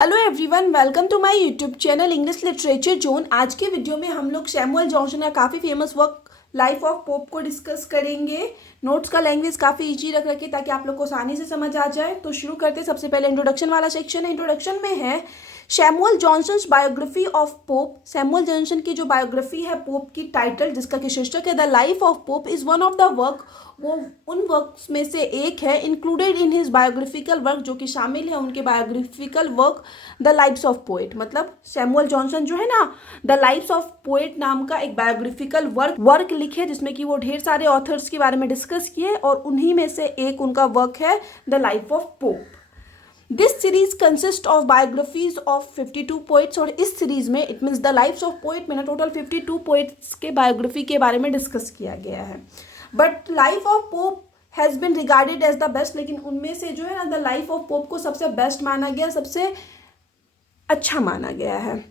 Hello everyone, welcome to my YouTube channel English literature zone. आज के video में हम लोग सैमुअल जॉनसन का काफ़ी famous work life of pope को डिस्कस करेंगे। नोट्स का लैंग्वेज काफ़ी इजी रख रखे ताकि आप लोग को आसानी से समझ आ जाए। तो शुरू करते हैं। सबसे पहले इंट्रोडक्शन वाला सेक्शन है। इंट्रोडक्शन में है Samuel Johnson's biography of Pope. Samuel Johnson की जो बायोग्राफी है पोप की, टाइटल जिसका कि शीर्षक है the life of Pope, is one of the work, वो उन वर्क्स में से एक है included in his biographical work, जो कि शामिल है उनके biographical work the lifes of poet. मतलब सैमुअल जॉनसन जो है ना, द लाइफ्स ऑफ पोएट नाम का एक बायोग्राफिकल वर्क लिखे, जिसमें कि वो ढेर सारे ऑथर्स के बारे में डिस्कस किए और उन्हीं में से एक उनका वर्क है the life of Pope. This series consist of biographies of 52 poets. और इस सीरीज में it means the lifes of poet में ना टोटल 52 पोइट्स के बायोग्राफी के बारे में डिस्कस किया गया है। But life of Pope has been regarded as the best, लेकिन उनमें से जो है ना द लाइफ ऑफ पोप को सबसे बेस्ट माना गया, सबसे अच्छा माना गया है।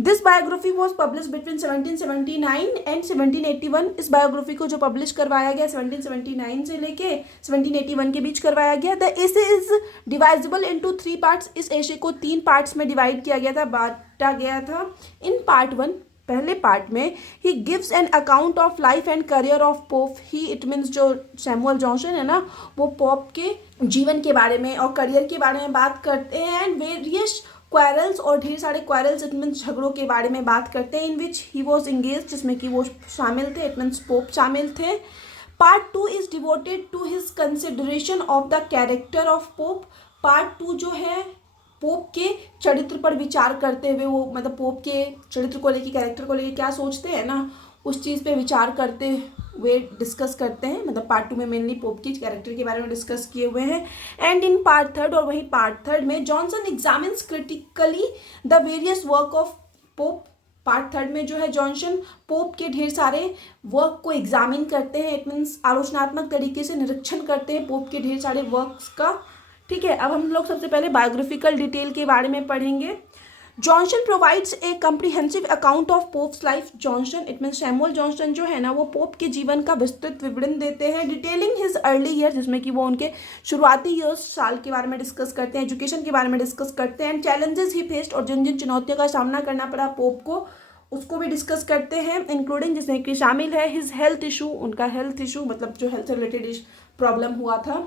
This biography was publish between 1779 and 1781। इस बायोग्राफी को जो पब्लिश करवाया गया 1779 से लेके 1781 के बीच करवाया गया। The essay is divisible into 3 parts. इस एसे को 3 पार्ट्स में डिवाइड किया गया था, बांटा गया था। इन पार्ट 1, पहले पार्ट में, he gives an account of life and career of pope. He it means जो सैमुअल जॉनसन है ना, वो पोप के जीवन के बारे में और करियर के बारे में बात करते हैं। एंड वेरियस क्वारल्स, और ढेर सारे क्वारल्स इट मीन्स झगड़ों के बारे में बात करते हैं। इन विच ही वॉज इंगेज, जिसमें कि वो शामिल थे, इट मीन्स पोप शामिल थे। Part 2 is devoted to his consideration of the character of Pope. Part 2 जो है पोप के चरित्र पर विचार करते हुए, वो मतलब पोप के चरित्र को लेकर, कैरेक्टर को लेकर क्या सोचते हैं ना, उस चीज़ पे विचार करते हुए डिस्कस करते हैं। मतलब पार्ट 2 में मेनली पोप की कैरेक्टर के बारे में डिस्कस किए हुए हैं। एंड इन पार्ट 3, और वहीं पार्ट 3 में Johnson examines critically the various work of Pope. Part 3 में जो है जॉनसन पोप के ढेर सारे वर्क को एग्जामिन करते हैं, इट मीन्स आलोचनात्मक तरीके से निरीक्षण करते हैं पोप के ढेर सारे वर्क्स का। ठीक है, अब हम लोग सबसे पहले बायोग्राफिकल डिटेल के बारे में पढ़ेंगे। Johnson provides a comprehensive account of pops life. Johnson it means Samuel Johnson जो है ना, वो पोप के जीवन का विस्तृत विवरण देते हैं। डिटेलिंग हिज अर्ली ईयर, जिसमें कि वो उनके शुरुआती ईयर्स, साल के बारे में डिस्कस करते हैं, एजुकेशन के बारे में डिस्कस करते हैं। एंड चैलेंजेस ही फेस्ड, और जिन जिन चुनौतियों का सामना करना पड़ा पोप को, उसको भी डिस्कस करते हैं। इंक्लूडिंग, जिसमें कि शामिल है हिज हेल्थ इशू, उनका हेल्थ इशू मतलब जो हेल्थ से रिलेटेड प्रॉब्लम हुआ था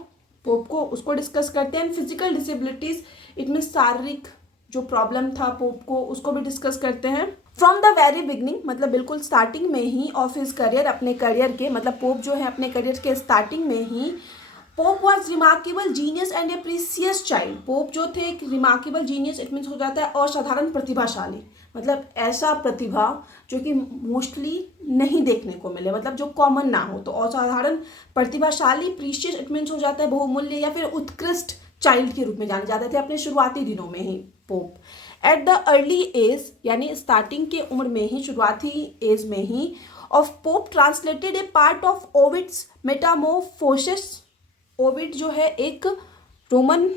पोप को, उसको डिस्कस करते हैं। फिजिकल डिसेबिलिटीज इट मीन्स शारीरिक जो प्रॉब्लम था पोप को, उसको भी डिस्कस करते हैं। फ्रॉम द वेरी बिगनिंग, मतलब बिल्कुल स्टार्टिंग में ही ऑफ हिज करियर, अपने करियर के, मतलब पोप जो है अपने करियर के स्टार्टिंग में ही, Pope was remarkable genius and a precious child. Pope जो थे एक रिमार्केबल जीनियस, इट मीन्स हो जाता है असाधारण प्रतिभाशाली, मतलब ऐसा प्रतिभा जो कि मोस्टली नहीं देखने को मिले, मतलब जो कॉमन ना हो। तो असाधारण प्रतिभाशाली, प्रीशियस इट मीन्स हो जाता है बहुमूल्य या फिर उत्कृष्ट चाइल्ड के रूप में जाने जाते थे अपने शुरुआती दिनों में ही Pope. At the early age, यानी स्टार्टिंग के उम्र में ही, शुरुआती एज में ही, of Pope translated a part of Ovid's Metamorphosis. Ovid जो है एक रोमन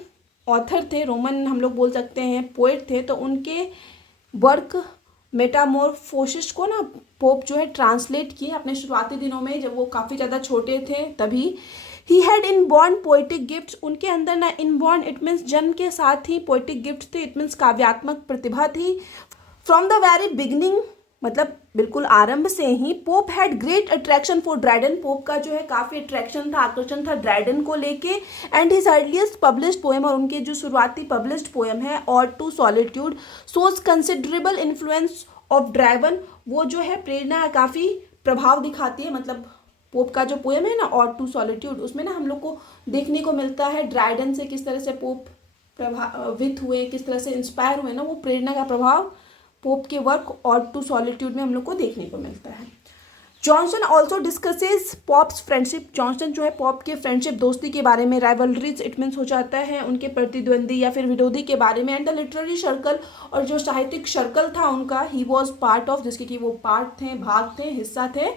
ऑथर थे, रोमन हम लोग बोल सकते हैं पोएट थे, तो उनके वर्क मेटामोर्फोसिस को ना पोप जो है ट्रांसलेट किए अपने शुरुआती दिनों में, जब वो काफ़ी ज़्यादा छोटे थे तभी। He had inborn poetic gifts, उनके अंदर ना इनबॉर्न इट मीन्स जन्म के साथ ही पोइटिक गिफ्ट थे, इट मीन्स काव्यात्मक प्रतिभा थी। फ्रॉम द वेरी बिगनिंग, मतलब बिल्कुल आरंभ से ही, Pope had great attraction for Dryden. Pope का जो है काफ़ी अट्रैक्शन था, आकर्षण था ड्राइडन को लेके। And his earliest published poem, और उनके जो शुरुआती पब्लिश्ड पोएम है और to solitude, shows considerable influence of Dryden. वो जो है प्रेरणा, काफ़ी प्रभाव दिखाती है, मतलब पोप का जो पोएम है ना और टू सॉलिट्यूड, उसमें ना हम लोग को देखने को मिलता है ड्राइडन से किस तरह से पोप प्रभावित हुए, किस तरह से इंस्पायर हुए ना, वो प्रेरणा का प्रभाव पोप के वर्क और टू सॉलिट्यूड में हम लोग को देखने को मिलता है। Johnson also discusses pops friendship. Johnson जो है पॉप के फ्रेंडशिप, दोस्ती के बारे में, राइवलरीज इट मीन्स हो जाता है उनके प्रतिद्वंदी या फिर विरोधी के बारे में। एंड द लिटरेरी सर्कल, और जो साहित्यिक सर्कल था उनका, ही वॉज पार्ट ऑफ, जिसके कि वो पार्ट थे, भाग थे, हिस्सा थे।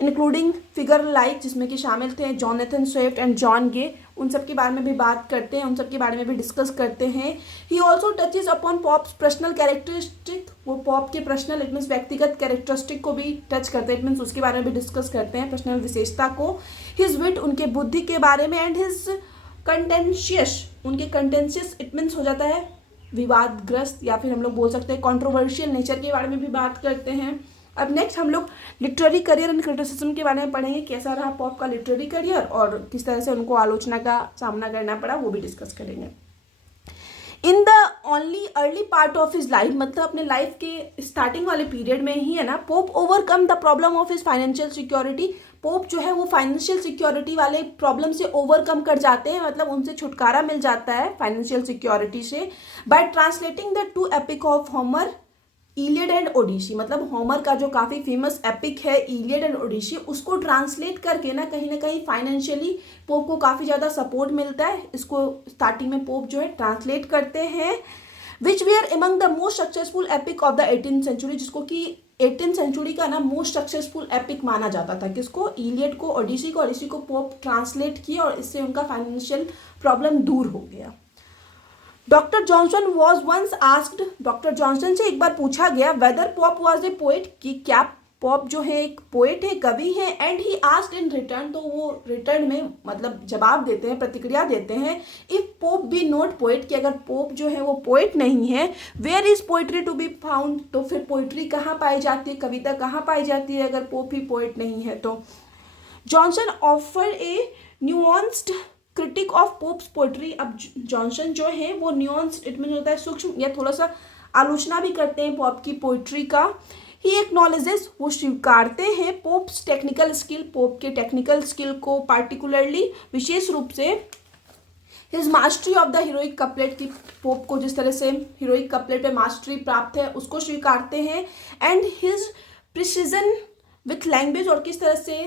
इंक्लूडिंग फिगर लाइक, जिसमें कि शामिल थे जॉनथन स्विफ्ट एंड जॉन गे, उन सब के बारे में भी बात करते हैं, उन सब के बारे में भी डिस्कस करते हैं। He also touches upon pops personal characteristic, वो पॉप के पर्सनल इट मीन्स व्यक्तिगत कैरेक्टरिस्टिक को भी टच करते हैं, इट मीन्स उसके बारे में भी डिस्कस करते हैं, पर्सनल विशेषता को। हिज विट, उनके बुद्धि के बारे में। एंड हिज कंटेंशियस, उनके कंटेंशियस इट मीन्स हो जाता है विवादग्रस्त या फिर हम लोग बोल सकते हैं कंट्रोवर्शियल नेचर के बारे में भी बात करते हैं। अब नेक्स्ट हम लोग लिटरेरी करियर एंड क्रिटिसिज्म के बारे में पढ़ेंगे, कैसा रहा पॉप का लिटरेरी करियर और किस तरह से उनको आलोचना का सामना करना पड़ा, वो भी डिस्कस करेंगे। In the only early part of his life, मतलब अपने लाइफ के स्टार्टिंग वाले पीरियड में ही है ना, Pope overcome the problem of his financial security. Pope जो है वो फाइनेंशियल सिक्योरिटी वाले प्रॉब्लम से ओवरकम कर जाते हैं, मतलब उनसे छुटकारा मिल जाता है फाइनेंशियल सिक्योरिटी से, by translating the two epic of Homer, Iliad and Odyssey. मतलब होमर का जो काफ़ी फेमस एपिक है इलियड एंड ओडिसी, उसको ट्रांसलेट करके ना कहीं फाइनेंशियली पोप को काफ़ी ज़्यादा सपोर्ट मिलता है। इसको स्टार्टिंग में पोप जो है ट्रांसलेट करते हैं। Which we are among the most successful epic of the 18th century, जिसको कि 18th सेंचुरी का ना मोस्ट सक्सेसफुल एपिक माना जाता था। किसको? इलियड को, ओडिसी को। ओडिसी को पोप ट्रांसलेट किया और इससे उनका फाइनेंशियल प्रॉब्लम दूर हो गया। Doctor Johnson was once asked, doctor Johnson से एक बार पूछा गया whether Pope was a poet, कि क्या पॉप जो है एक पोएट है, कवि है। And he asked in return, तो वो रिटर्न में मतलब जवाब देते हैं, प्रतिक्रिया देते हैं, if Pope be not poet, कि अगर पोप जो है वो पोएट नहीं है, where is poetry to be found, तो फिर पोइट्री कहाँ पाई जाती है, कविता कहाँ पाई जाती है अगर पोप ही पोएट नहीं है तो। Johnson offer A nuanced critic of pops poetry. अब जॉनसन जो है वो न्यूआंस्ड, इट मीन होता है सूक्ष्म या थोड़ा सा आलोचना भी करते हैं पॉप की पोइट्री का। ही एक्नॉलेजेस, वो स्वीकारते हैं पोप्स टेक्निकल स्किल, पोप के टेक्निकल स्किल को, पार्टिकुलरली विशेष रूप से his mastery of the heroic couplet, की पोप को जिस तरह से हीरोइक कपलेट पे मास्टरी प्राप्त है उसको स्वीकारते हैं। And his precision with language, और किस तरह से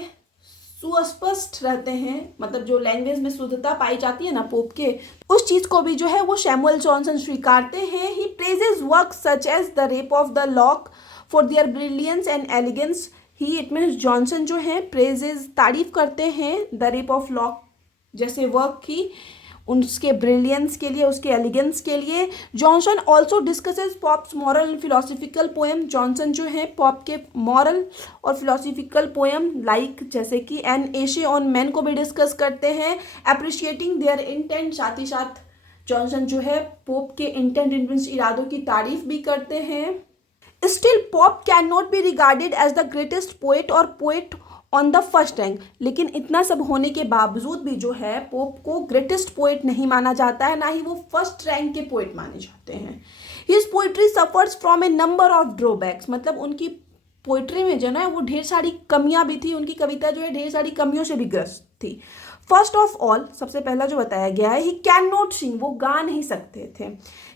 सुस्पष्ट रहते हैं, मतलब जो लैंग्वेज में शुद्धता पाई जाती है ना पोप के, उस चीज़ को भी जो है वो सैमुअल जॉनसन स्वीकारते हैं। He praises work such as the Rape of the Lock for their brilliance and elegance. ही इट मीन्स जॉनसन जो है प्रेजेस, तारीफ करते हैं द रेप ऑफ लॉक जैसे वर्क की, उसके ब्रिलियंस के लिए, उसके एलिगेंस के लिए। Johnson also discusses Pope's moral and philosophical poem. Johnson जो है पॉप के मॉरल और फिलोसफिकल पोएम लाइक जैसे कि एन एशे ऑन मैन को भी डिस्कस करते हैं, अप्रिशिएटिंग देयर इंटेंट। साथ ही साथ जॉनसन जो है पोप के इंटेंट, इरादों की तारीफ भी करते हैं। Still Pope can not be regarded as the greatest poet और poet on the first rank. लेकिन इतना सब होने के बावजूद भी जो है पोप को ग्रेटेस्ट पोएट नहीं माना जाता है, ना ही वो फर्स्ट रैंक के पोएट माने जाते हैं। His poetry suffers from A number of drawbacks, मतलब उनकी पोइट्री में जो ना वो ढेर सारी कमियां भी थी, उनकी कविता जो है ढेर सारी कमियों से भी ग्रस्त थी। फर्स्ट ऑफ ऑल, सबसे पहला जो बताया गया है, ही कैन नॉट सिंग, वो गा नहीं सकते थे।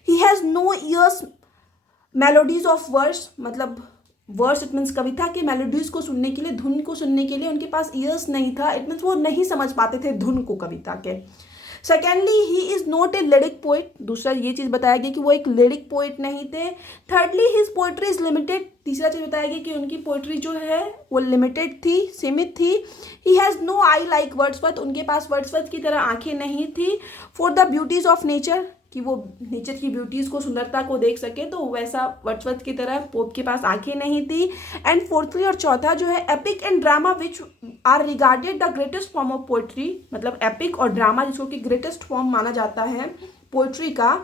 He has no ears melodies of verse, मतलब वर्स इट मीन्स कविता के मेलोडीज को सुनने के लिए, धुन को सुनने के लिए उनके पास ईयर्स नहीं था, इट मीन्स वो नहीं समझ पाते थे धुन को कविता के। Secondly, he is not a lyric poet, दूसरा ये चीज़ बताया गया कि वो एक लिरिक पोइट नहीं थे। Thirdly, his poetry is limited, तीसरा चीज़ बताया गया कि उनकी पोइट्री जो है वो लिमिटेड थी, सीमित थी। He has no eye like Wordsworth, उनके पास वर्ड्सवर्थ की तरह आंखें नहीं थी। For the beauties of nature, कि वो नेचर की ब्यूटीज़ को, सुंदरता को देख सके, तो वैसा वर्ड्सवर्थ की तरह पोप के पास आंखें नहीं थी। एंड फोर्थली और चौथा जो है, epic and drama which are regarded the greatest form of poetry, मतलब एपिक और ड्रामा जिसको कि ग्रेटेस्ट फॉर्म माना जाता है पोइट्री का,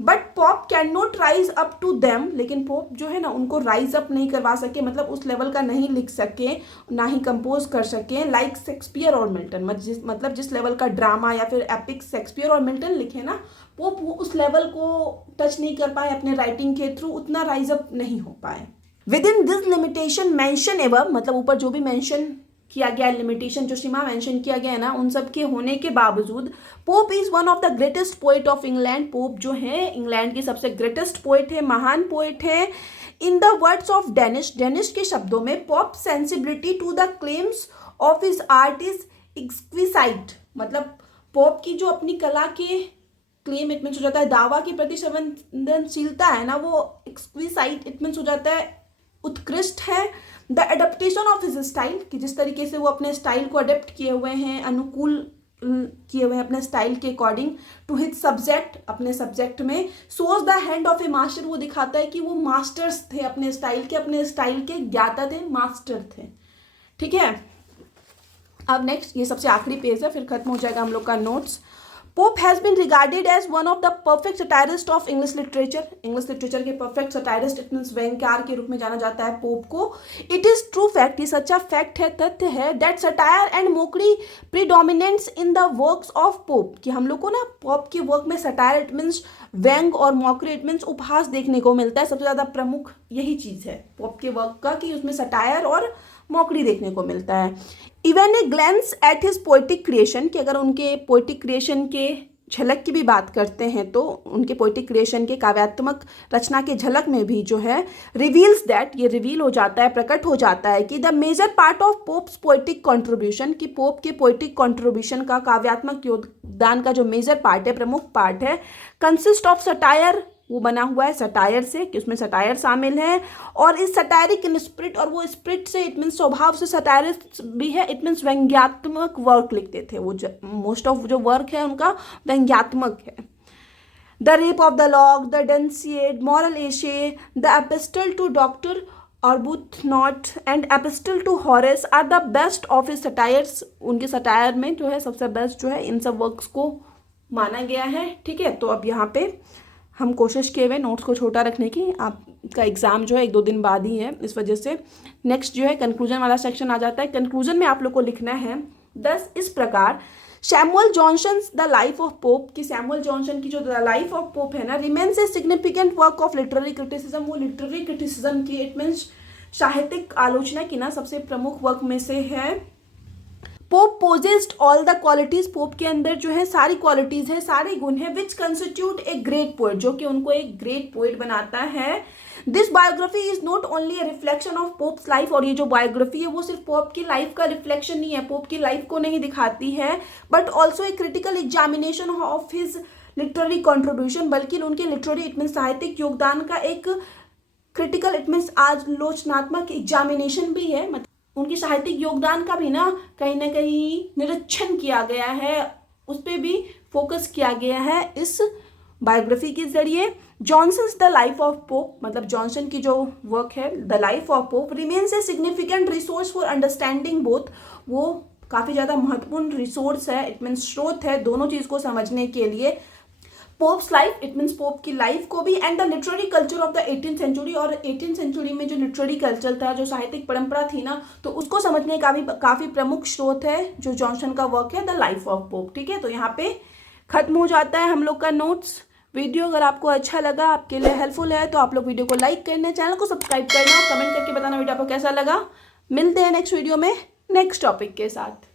but Pope can not rise up to them, लेकिन पोप जो है ना उनको राइज अप नहीं करवा सके, मतलब उस लेवल का नहीं लिख सके, ना ही कंपोज कर सके, लाइक शेक्सपियर और मिल्टन, मतलब जिस लेवल का ड्रामा या फिर एपिक शेक्सपियर और मिल्टन लिखे ना, पोप वो उस लेवल को टच नहीं कर पाए अपने राइटिंग के थ्रू, उतना राइज अप नहीं हो पाए। With in this limitation mention ever, मतलब ऊपर जो भी मेंशन किया गया लिमिटेशन, जो सीमा मेंशन किया गया है ना, उन सब के होने के बावजूद pope is one of the greatest poet of England, pope जो है इंग्लैंड के सबसे ग्रेटेस्ट पोएट है, महान पोएट है। In the words of Dennis, Dennis के शब्दों में, Pope sensibility to the claims of his art is exquisite, मतलब पोप की जो अपनी कला के क्लेम, इट मीन्स हो जाता है दावा के प्रति संवेदनशीलता है ना, वो एक्सक्विसाइट इट मीन्स हो जाता है उत्कृष्ट है। The adaptation of his style, कि जिस तरीके से वो अपने स्टाइल को अडेप्ट किए हुए हैं, अनुकूल किए हुए हैं अपने स्टाइल के अकॉर्डिंग टू हिज सब्जेक्ट, अपने सब्जेक्ट में। Shows the hand of A master, वो दिखाता है कि वो मास्टर्स थे अपने स्टाइल के ज्ञाता थे, मास्टर थे। ठीक है, अब नेक्स्ट ये सबसे आखिरी पेज है, फिर खत्म हो जाएगा हम लोग का notes. Pope has been regarded as one of the perfect satirist of English literature. English literature के परफेक्ट सटायरिस्ट इट मीन्स व्यंग्यकार के रूप में जाना जाता है पोप को। इट इज़ ट्रू फैक्ट, ये सच्चा फैक्ट है, तथ्य है, that satire and mockery predominates in the works of Pope, कि हम लोग को ना पोप के वर्क में सटायर इट मीन्स व्यंग और मॉकरी इट मीन्स उपहास देखने को मिलता है। सबसे ज़्यादा प्रमुख यही चीज़ है पोप के वर्क का कि उसमें सटायर और मॉकरी देखने को मिलता है। Even a glance at his poetic creation, कि अगर उनके पोइटिक क्रिएशन के झलक की भी बात करते हैं तो उनके पोइटिक क्रिएशन के काव्यात्मक रचना के झलक में भी जो है रिवील्स दैट, ये रिवील हो जाता है, प्रकट हो जाता है कि the major part of Pope's poetic contribution, कि पोप के पोइटिक कॉन्ट्रीब्यूशन का काव्यात्मक योगदान का जो मेजर पार्ट है, प्रमुख पार्ट है, कंसिस्ट ऑफ सटायर, वो बना हुआ है सटायर से, कि उसमें सटायर शामिल है। और इस सटायरिक इन स्पिरिट, और वो स्पिरिट से इट मीन्स स्वभाव से सटायरिस्ट भी है, इट मीन्स व्यंग्यात्मक वर्क लिखते थे वो। मोस्ट ऑफ जो वर्क है उनका व्यंग्यात्मक है। The Rape of the Lock, the Dunciad, moral essay, the epistle to Doctor Arbuthnot and epistle to Horace are the best of his satires. उनके सटायर में जो है सबसे बेस्ट जो है इन सब वर्क्स को माना गया है। ठीक है, तो अब यहाँ पे हम कोशिश किए हुए नोट्स को छोटा रखने की। आपका एग्ज़ाम जो है 1-2 दिन बाद ही है, इस वजह से नेक्स्ट जो है कंक्लूजन वाला सेक्शन आ जाता है। कंक्लूजन में आप लोग को लिखना है 10 इस प्रकार। Samuel Johnson the life of Pope, कि सैमुअल जॉनसन की जो द लाइफ ऑफ पोप है ना, remains a significant work of literary criticism, वो लिटरेरी क्रिटिसिज्म की इट मीन्स साहित्यिक आलोचना की ना सबसे प्रमुख वर्क में से है। Pope possessed all the qualities, pope के अंदर जो है सारी क्वालिटीज है, सारे गुण है, विच कंस्टिट्यूट ए ग्रेट पोएट, जो कि उनको एक ग्रेट पोएट बनाता है। This biography is not only a reflection of pops life, और ये जो बायोग्राफी है वो सिर्फ पोप की लाइफ का रिफ्लेक्शन नहीं है, पोप की लाइफ को नहीं दिखाती है, but also a critical examination of his literary contribution, बल्कि उनके लिटरेरी इट मीन्स साहित्यिक योगदान का एक क्रिटिकल इट मीन्स आलोचनात्मक एग्जामिनेशन भी है। मतलब उनकी साहित्यिक योगदान का भी ना कहीं निरीक्षण किया गया है, उस पर भी फोकस किया गया है इस बायोग्राफी के जरिए। Johnson's the life of Pope, मतलब जॉनसन की जो वर्क है the life of Pope remains a significant resource for understanding both, वो काफ़ी ज़्यादा महत्वपूर्ण रिसोर्स है, इट मीन्स स्रोत है दोनों चीज़ को समझने के लिए। Pope's life it means Pope की लाइफ को भी, and the literary culture of the 18th century, और 18th सेंचुरी में जो लिटरेरी कल्चर था, जो साहित्यिक परंपरा थी ना, तो उसको समझने का भी काफ़ी प्रमुख स्रोत है जो जॉनसन का वर्क है द लाइफ ऑफ पोप। ठीक है, तो यहाँ पे खत्म हो जाता है हम लोग का नोट्स। वीडियो अगर आपको अच्छा लगा, आपके लिए हेल्पफुल है, तो आप लोग वीडियो को लाइक करना, चैनल को सब्सक्राइब करना, कमेंट करके बताना वीडियो आपको कैसा लगा। मिलते हैं नेक्स्ट वीडियो में नेक्स्ट टॉपिक के साथ।